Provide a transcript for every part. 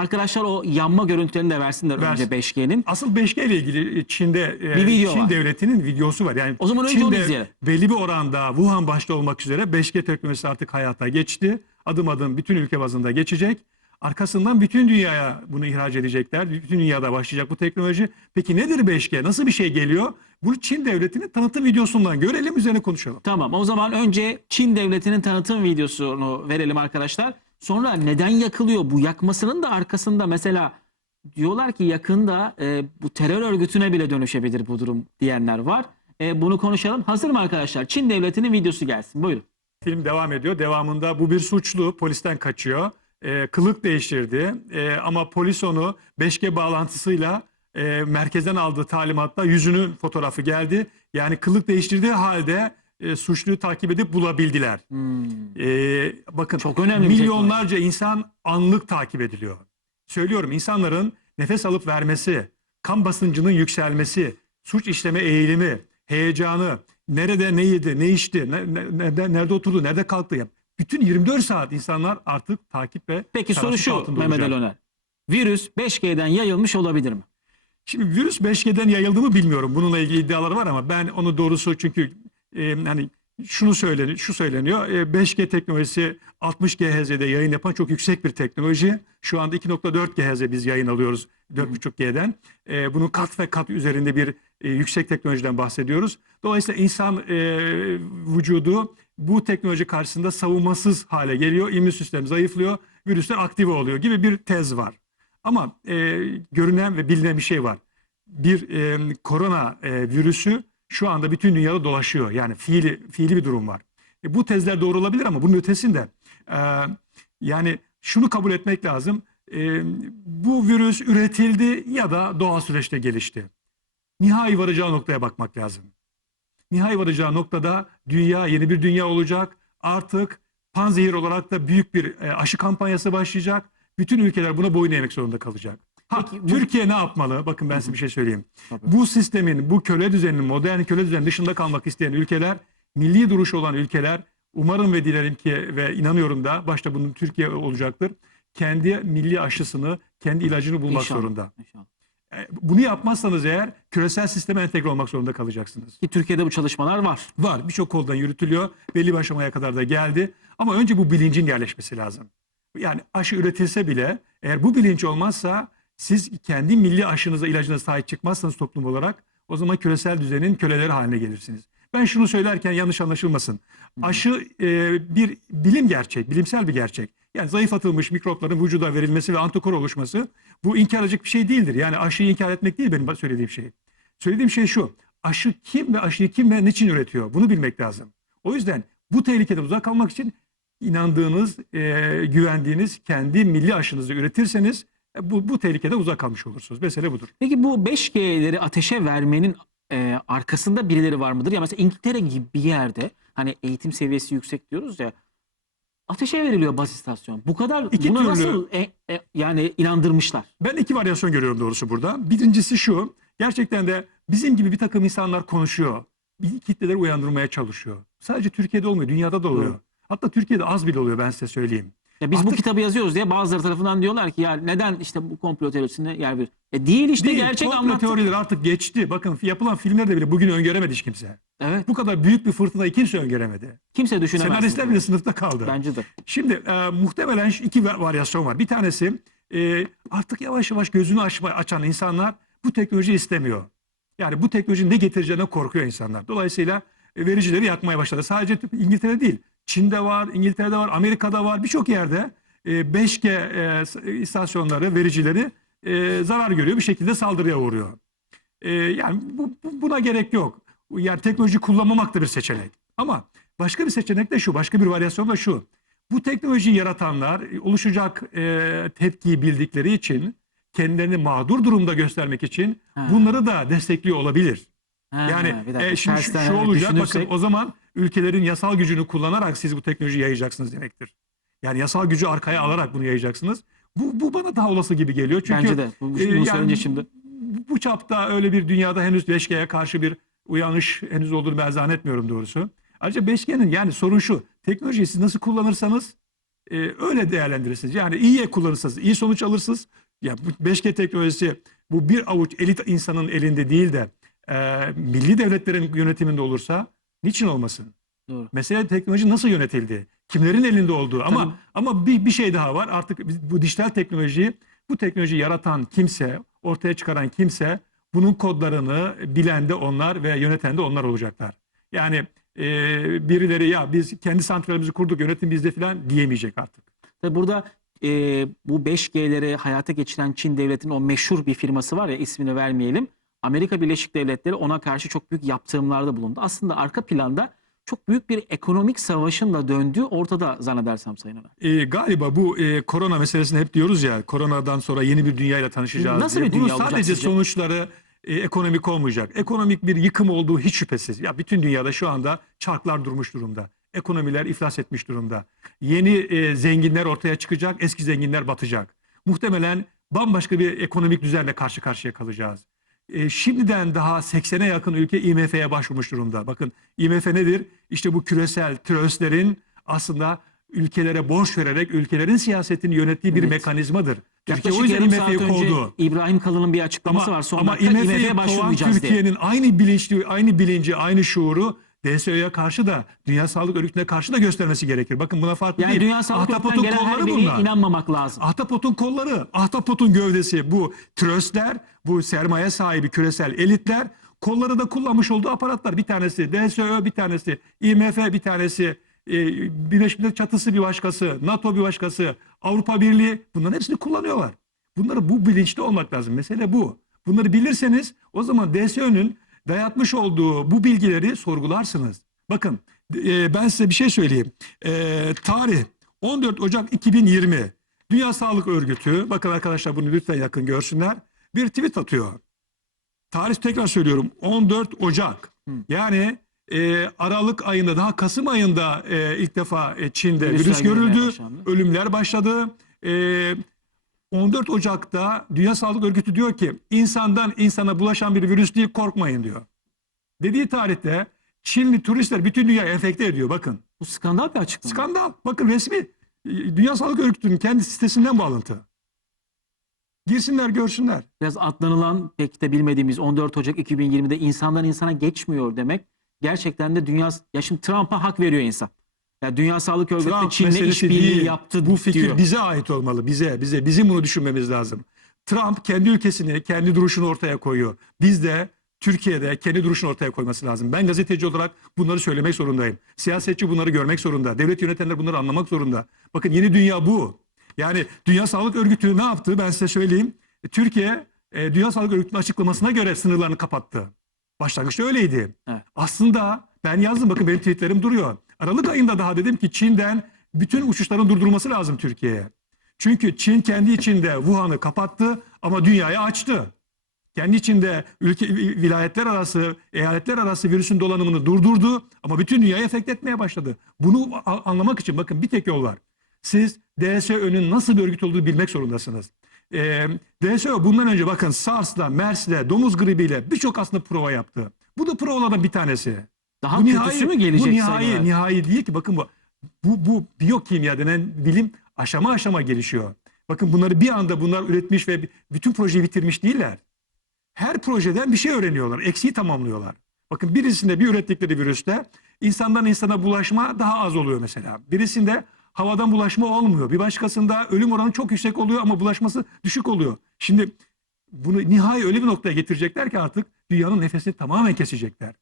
arkadaşlar o yanma görüntülerini de versinler Versin. önce 5G'nin. Asıl 5G ile ilgili Çin'de e, Bir video Çin var. devletinin videosu var. Yani O zaman önce Çin'de onu izleyelim. belli bir oranda Wuhan başta olmak üzere 5G teknolojisi artık hayata geçti. Adım adım bütün ülke bazında geçecek. Arkasından bütün dünyaya bunu ihraç edecekler. Bütün dünyada başlayacak bu teknoloji. Peki nedir 5G? Nasıl bir şey geliyor? Bunu Çin devletinin tanıtım videosundan görelim üzerine konuşalım. Tamam o zaman önce Çin devletinin tanıtım videosunu verelim arkadaşlar. Sonra neden yakılıyor? Bu yakmasının da arkasında mesela diyorlar ki yakında e, bu terör örgütüne bile dönüşebilir bu durum diyenler var. E, bunu konuşalım. Hazır mı arkadaşlar? Çin devletinin videosu gelsin. Buyurun. Film devam ediyor. Devamında bu bir suçlu polisten kaçıyor. Ee, kılık değiştirdi Ee, ama polis onu 5G bağlantısıyla e, merkezden aldığı talimatla yüzünün fotoğrafı geldi. Yani kılık değiştirdiği halde e, suçluyu takip edip bulabildiler. Ee, bakın Çok önemli milyonlarca insan anlık takip ediliyor. Söylüyorum insanların nefes alıp vermesi, kan basıncının yükselmesi, suç işleme eğilimi, heyecanı, nerede ne yedi, ne içti, ne- ne- nerede, nerede oturdu, nerede kalktı. Bütün 24 saat insanlar artık takip ve Peki soru şu Mehmet. Ali Öner. Virüs 5G'den yayılmış olabilir mi? Şimdi virüs 5G'den yayıldı mı bilmiyorum. Bununla ilgili iddialar var ama ben onu doğrusu çünkü e, hani şunu söyleniyor, şu söyleniyor. E, 5G teknolojisi 60 GHz'de yayın yapan çok yüksek bir teknoloji. Şu anda 2.4 GHz biz yayın alıyoruz 4.5 G'den. E, bunun kat ve kat üzerinde bir e, yüksek teknolojiden bahsediyoruz. Dolayısıyla insan e, vücudu bu teknoloji karşısında savunmasız hale geliyor. İmmün sistem zayıflıyor, virüsler aktive oluyor gibi bir tez var. Ama e, görünen ve bilinen bir şey var. Bir e, korona e, virüsü şu anda bütün dünyada dolaşıyor. Yani fiili, fiili bir durum var. E, bu tezler doğru olabilir ama bunun ötesinde e, yani şunu kabul etmek lazım. E, bu virüs üretildi ya da doğal süreçte gelişti. Nihai varacağı noktaya bakmak lazım. Nihai varacağı noktada dünya yeni bir dünya olacak. Artık panzehir olarak da büyük bir e, aşı kampanyası başlayacak. Bütün ülkeler buna boyun eğmek zorunda kalacak. Ha, Peki bu- Türkiye ne yapmalı? Bakın ben size bir şey söyleyeyim. Tabii. Bu sistemin, bu köle düzeninin, modern köle düzeninin dışında kalmak isteyen ülkeler, milli duruşu olan ülkeler, umarım ve dilerim ki ve inanıyorum da başta bunun Türkiye olacaktır. Kendi milli aşısını, kendi ilacını bulmak İnşallah. zorunda. İnşallah. E, Bunu yapmazsanız eğer küresel sisteme entegre olmak zorunda kalacaksınız. Ki Türkiye'de bu çalışmalar var. Var birçok koldan yürütülüyor. Belli bir aşamaya kadar da geldi. Ama önce bu bilincin yerleşmesi lazım. Yani aşı üretilse bile eğer bu bilinç olmazsa siz kendi milli aşınıza ilacınıza sahip çıkmazsanız toplum olarak o zaman küresel düzenin köleleri haline gelirsiniz. Ben şunu söylerken yanlış anlaşılmasın. Aşı e, bir bilim gerçek, bilimsel bir gerçek. Yani zayıflatılmış mikropların vücuda verilmesi ve antikor oluşması bu inkar edecek bir şey değildir. Yani aşıyı inkar etmek değil benim söylediğim şey. Söylediğim şey şu. Aşı kim ve aşıyı kim ve niçin üretiyor? Bunu bilmek lazım. O yüzden bu tehlikeden uzak kalmak için inandığınız, e, güvendiğiniz kendi milli aşınızı üretirseniz bu, bu tehlikeden uzak kalmış olursunuz. Mesele budur. Peki bu 5G'leri ateşe vermenin e, arkasında birileri var mıdır? Ya mesela İngiltere gibi bir yerde hani eğitim seviyesi yüksek diyoruz ya ateşe veriliyor baz istasyon. Bu kadar İki buna türlü- nasıl e, e, yani inandırmışlar? Ben iki varyasyon görüyorum doğrusu burada. Birincisi şu, gerçekten de bizim gibi bir takım insanlar konuşuyor. Bir kitleleri uyandırmaya çalışıyor. Sadece Türkiye'de olmuyor, dünyada da oluyor. Hı. Hatta Türkiye'de az bile oluyor ben size söyleyeyim. Ya biz bu Artık- kitabı yazıyoruz diye bazıları tarafından diyorlar ki ya neden işte bu komplo teorisine yer verir? E değil işte Değil, gerçek komplo anlattı. teorileri artık geçti. Bakın yapılan filmlerde bile bugün öngöremedi hiç kimse. Evet. Bu kadar büyük bir fırtınayı kimse öngöremedi. Kimse düşünemez. Senaristler bile sınıfta kaldı. Bence de. Şimdi e, muhtemelen iki va- varyasyon var. Bir tanesi e, artık yavaş yavaş gözünü açma, açan insanlar bu teknolojiyi istemiyor. Yani bu teknolojinin ne getireceğine korkuyor insanlar. Dolayısıyla e, vericileri yakmaya başladı. Sadece İngiltere değil. Çin'de var, İngiltere'de var, Amerika'da var. Birçok yerde e, 5G e, s- istasyonları, vericileri e, zarar görüyor. Bir şekilde saldırıya uğruyor. E, yani bu, bu- buna gerek yok. Yani teknoloji kullanmamak da bir seçenek. Ama başka bir seçenek de şu, başka bir varyasyon da şu. Bu teknolojiyi yaratanlar e, oluşacak e, tepkiyi bildikleri için kendilerini mağdur durumda göstermek için Ha. bunları da destekliyor olabilir. Ha, Yani e, şimdi şu, şu evet olacak bakın o zaman ülkelerin yasal gücünü kullanarak siz bu teknolojiyi yayacaksınız demektir. Yani yasal gücü arkaya alarak bunu yayacaksınız. Bu, bu bana daha olası gibi geliyor. Çünkü Bence de. Bu, bunu e, yani söyleyince şimdi. bu çapta öyle bir dünyada henüz 5G'ye karşı bir uyanış henüz olduğunu ben zannetmiyorum doğrusu. Ayrıca 5G'nin yani sorun şu. Teknolojiyi siz nasıl kullanırsanız e, öyle değerlendirirsiniz. Yani iyiye kullanırsanız iyi sonuç alırsınız. Ya bu 5G teknolojisi bu bir avuç elit insanın elinde değil de e, milli devletlerin yönetiminde olursa niçin olmasın? Doğru. Mesele teknoloji nasıl yönetildi? Kimlerin elinde olduğu ama Tabii. ama bir, bir şey daha var. Artık bu dijital teknolojiyi bu teknolojiyi yaratan kimse, ortaya çıkaran kimse bunun kodlarını bilen de onlar ve yöneten de onlar olacaklar. Yani e, birileri ya biz kendi santralimizi kurduk yönetim bizde falan diyemeyecek artık. Tabii burada e, bu 5G'leri hayata geçiren Çin devletinin o meşhur bir firması var ya ismini vermeyelim. Amerika Birleşik Devletleri ona karşı çok büyük yaptırımlarda bulundu. Aslında arka planda çok büyük bir ekonomik savaşın da döndüğü ortada zannedersem Sayın Ömer. E, galiba bu e, korona meselesini hep diyoruz ya koronadan sonra yeni bir dünyayla tanışacağız. Nasıl diye. bir dünya Bunun olacak sadece sizce? sonuçları e, ekonomik olmayacak. Ekonomik bir yıkım olduğu hiç şüphesiz. Ya bütün dünyada şu anda çarklar durmuş durumda. Ekonomiler iflas etmiş durumda. Yeni e, zenginler ortaya çıkacak, eski zenginler batacak. Muhtemelen bambaşka bir ekonomik düzenle karşı karşıya kalacağız. E, şimdiden daha 80'e yakın ülke IMF'ye başvurmuş durumda. Bakın IMF nedir? İşte bu küresel tröstlerin aslında ülkelere borç vererek ülkelerin siyasetini yönettiği bir Evet. mekanizmadır. Türkiye Yaklaşık o yüzden IMF'yi kovdu. İbrahim Kalın'ın bir açıklaması Ama, var. Son ama IMF'ye kovan başvurmayacağız. Türkiye'nin aynı bilinçli, aynı bilinci, aynı şuuru DSO'ya karşı da Dünya Sağlık Örgütü'ne karşı da göstermesi gerekir. Bakın buna farklı Yani değil. Dünya Sağlık Ahtapotun gelen her kolları veriye bunlar. inanmamak lazım. Ahtapotun kolları, ahtapotun gövdesi bu tröstler, bu sermaye sahibi küresel elitler, kolları da kullanmış olduğu aparatlar. Bir tanesi DSÖ, bir tanesi IMF, bir tanesi e, Birleşmiş Milletler çatısı bir başkası, NATO bir başkası, Avrupa Birliği bunların hepsini kullanıyorlar. Bunları bu bilinçli olmak lazım. Mesele bu. Bunları bilirseniz o zaman DSÖ'nün dayatmış olduğu bu bilgileri sorgularsınız. Bakın e, ben size bir şey söyleyeyim. E, tarih 14 Ocak 2020 Dünya Sağlık Örgütü bakın arkadaşlar bunu lütfen yakın görsünler. Bir tweet atıyor. Tarih tekrar söylüyorum 14 Ocak. Yani e, Aralık ayında daha Kasım ayında e, ilk defa e, Çin'de virüs görülmeye görüldü. Ölümler başladı. E, 14 Ocak'ta Dünya Sağlık Örgütü diyor ki insandan insana bulaşan bir virüs değil korkmayın diyor. Dediği tarihte Çinli turistler bütün dünyayı enfekte ediyor bakın. Bu skandal bir açıklama. Skandal. Bakın resmi e, Dünya Sağlık Örgütü'nün kendi sitesinden bağlantı. Girsinler görsünler. Biraz atlanılan pek de bilmediğimiz 14 Ocak 2020'de insandan insana geçmiyor demek. Gerçekten de dünya ya şimdi Trump'a hak veriyor insan. Ya Dünya Sağlık Örgütü Trump Çin'le işbirliği yaptı Bu fikir diyor. bize ait olmalı. Bize, bize. Bizim bunu düşünmemiz lazım. Trump kendi ülkesini, kendi duruşunu ortaya koyuyor. Biz de Türkiye'de kendi duruşunu ortaya koyması lazım. Ben gazeteci olarak bunları söylemek zorundayım. Siyasetçi bunları görmek zorunda. Devlet yönetenler bunları anlamak zorunda. Bakın yeni dünya bu. Yani Dünya Sağlık Örgütü ne yaptı? Ben size söyleyeyim. Türkiye e, Dünya Sağlık Örgütü'nün açıklamasına göre sınırlarını kapattı. Başlangıçta öyleydi. Evet. Aslında ben yazdım bakın benim tweetlerim duruyor. Aralık ayında daha dedim ki Çin'den bütün uçuşların durdurulması lazım Türkiye'ye. Çünkü Çin kendi içinde Wuhan'ı kapattı ama dünyaya açtı. Kendi içinde ülke vilayetler arası, eyaletler arası virüsün dolanımını durdurdu ama bütün dünyayı efekt etmeye başladı. Bunu anlamak için bakın bir tek yol var. Siz DSÖ'nün nasıl bir örgüt olduğunu bilmek zorundasınız. Ee, DSÖ bundan önce bakın SARS'la, MERS'le, domuz gribiyle birçok aslında prova yaptı. Bu da provalardan bir tanesi. Daha Bu kötüsü mü gelecek Bu nihai, Ömer? nihai değil ki bakın bu, bu, bu biyokimya denen bilim aşama aşama gelişiyor. Bakın bunları bir anda bunlar üretmiş ve bütün projeyi bitirmiş değiller. Her projeden bir şey öğreniyorlar, eksiği tamamlıyorlar. Bakın birisinde bir ürettikleri virüste insandan insana bulaşma daha az oluyor mesela. Birisinde havadan bulaşma olmuyor. Bir başkasında ölüm oranı çok yüksek oluyor ama bulaşması düşük oluyor. Şimdi bunu nihai öyle bir noktaya getirecekler ki artık dünyanın nefesini tamamen kesecekler.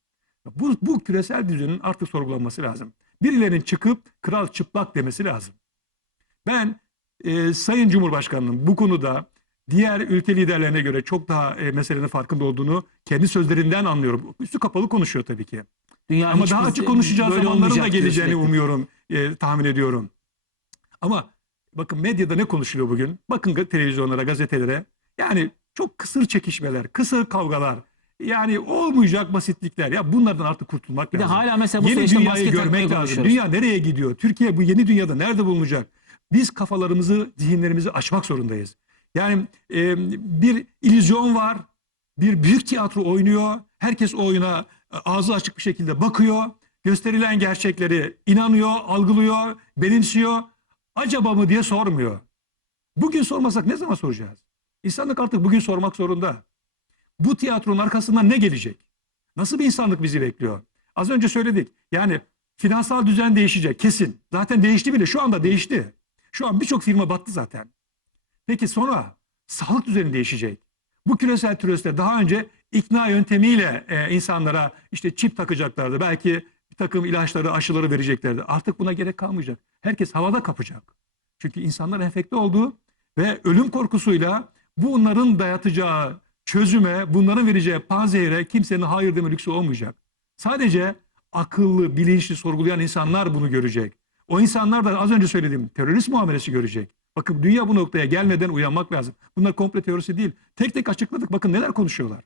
Bu, bu küresel düzenin artık sorgulanması lazım. Birilerinin çıkıp kral çıplak demesi lazım. Ben e, Sayın Cumhurbaşkanı'nın bu konuda diğer ülke liderlerine göre çok daha e, meselenin farkında olduğunu kendi sözlerinden anlıyorum. Üstü kapalı konuşuyor tabii ki. Dünya Ama daha açık konuşacağı böyle zamanların da geleceğini sürekli. umuyorum, e, tahmin ediyorum. Ama bakın medyada ne konuşuluyor bugün? Bakın televizyonlara, gazetelere. Yani çok kısır çekişmeler, kısır kavgalar. Yani olmayacak basitlikler. Ya bunlardan artık kurtulmak Bir de lazım. hala mesela bu yeni dünyayı görmek lazım. Dünya nereye gidiyor? Türkiye bu yeni dünyada nerede bulunacak? Biz kafalarımızı, zihinlerimizi açmak zorundayız. Yani e, bir illüzyon var. Bir büyük tiyatro oynuyor. Herkes o oyuna e, ağzı açık bir şekilde bakıyor. Gösterilen gerçekleri inanıyor, algılıyor, benimsiyor. Acaba mı diye sormuyor. Bugün sormasak ne zaman soracağız? İnsanlık artık bugün sormak zorunda. Bu tiyatronun arkasından ne gelecek? Nasıl bir insanlık bizi bekliyor? Az önce söyledik. Yani finansal düzen değişecek kesin. Zaten değişti bile. Şu anda değişti. Şu an birçok firma battı zaten. Peki sonra sağlık düzeni değişecek. Bu küresel türesler daha önce ikna yöntemiyle e, insanlara işte çip takacaklardı. Belki bir takım ilaçları, aşıları vereceklerdi. Artık buna gerek kalmayacak. Herkes havada kapacak. Çünkü insanlar enfekte oldu ve ölüm korkusuyla bunların dayatacağı çözüme, bunların vereceği panzehire kimsenin hayır deme lüksü olmayacak. Sadece akıllı, bilinçli, sorgulayan insanlar bunu görecek. O insanlar da az önce söylediğim terörist muamelesi görecek. Bakın dünya bu noktaya gelmeden uyanmak lazım. Bunlar komple teorisi değil. Tek tek açıkladık. Bakın neler konuşuyorlar.